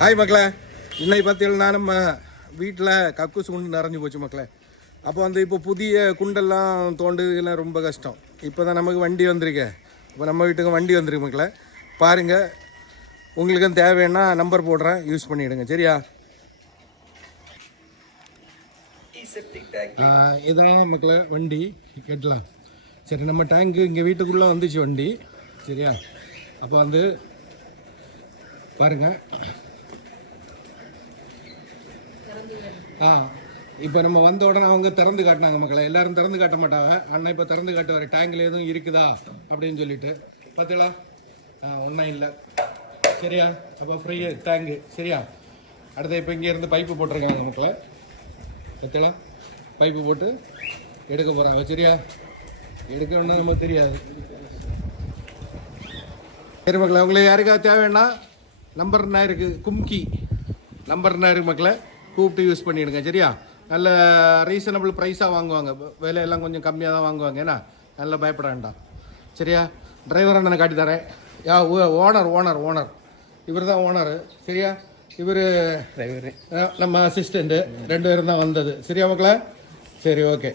Hi மக்களே. இன்னைக்கு பார்த்தீங்கன்னா நம்ம வீட்டில் கக்கூஸ் குண்டு நிறைஞ்சு போச்சு மக்களே. அப்போ வந்து இப்போ புதிய குண்டெல்லாம் தோண்டுறதுலாம் ரொம்ப கஷ்டம். இப்போ தான் நமக்கு வண்டி வந்திருக்கு. இப்போ நம்ம வீட்டுக்கு வண்டி வந்திருக்கு மக்களே. பாருங்கள் உங்களுக்கும் தேவைன்னா நம்பர் போடுறேன். யூஸ் பண்ணிவிடுங்க சரியா? இதான் மக்களே வண்டி. கேட்டலாம் சரி நம்ம டேங்க்கு இங்கே வீட்டுக்குள்ளே வந்துச்சு வண்டி. சரியா? அப்போ வந்து பாருங்கள் ஆ இப்போ நம்ம வந்த உடனே அவங்க திறந்து காட்டினாங்க மக்களை. எல்லாரும் திறந்து காட்ட மாட்டாங்க. அண்ணன் இப்போ திறந்து காட்டுவார். டேங்கில் எதுவும் இருக்குதா? அப்படின்னு சொல்லிட்டு. பார்த்தீங்களா ஆ ஒன்றும் இல்லை. சரியா? அப்போ ஃப்ரீ டேங்கு சரியா? அடுத்து இப்போ இங்கேருந்து பைப்பு போட்டிருக்காங்க மக்களை. பார்த்தீங்களா பைப்பு போட்டு எடுக்க போகிறாங்க சரியா? எடுக்கணும்னு நமக்கு தெரியாது. சரி மக்களை உங்களுக்கு யாருக்காவது தேவைன்னா நம்பர் என்ன இருக்குது கும்கி. நம்பர் என்ன இருக்குது மக்களை? கூப்பிட்டு யூஸ் பண்ணிடுங்க சரியா? நல்ல ரீசனபிள் ப்ரைஸாக வாங்குவாங்க. விலையெல்லாம் கொஞ்சம் கம்மியாக தான் வாங்குவாங்க. ஏன்னா நல்லா பயப்பட வேண்டாம். சரியா? டிரைவர் அண்ணனை காட்டி தரேன் யா ஓனர் ஓனர் ஓனர். இவர் தான் ஓனர். சரியா? இவர் நம்ம அசிஸ்டண்ட்டு ரெண்டு பேரும் தான் வந்தது. சரியா மக்களே? சரி ஓகே.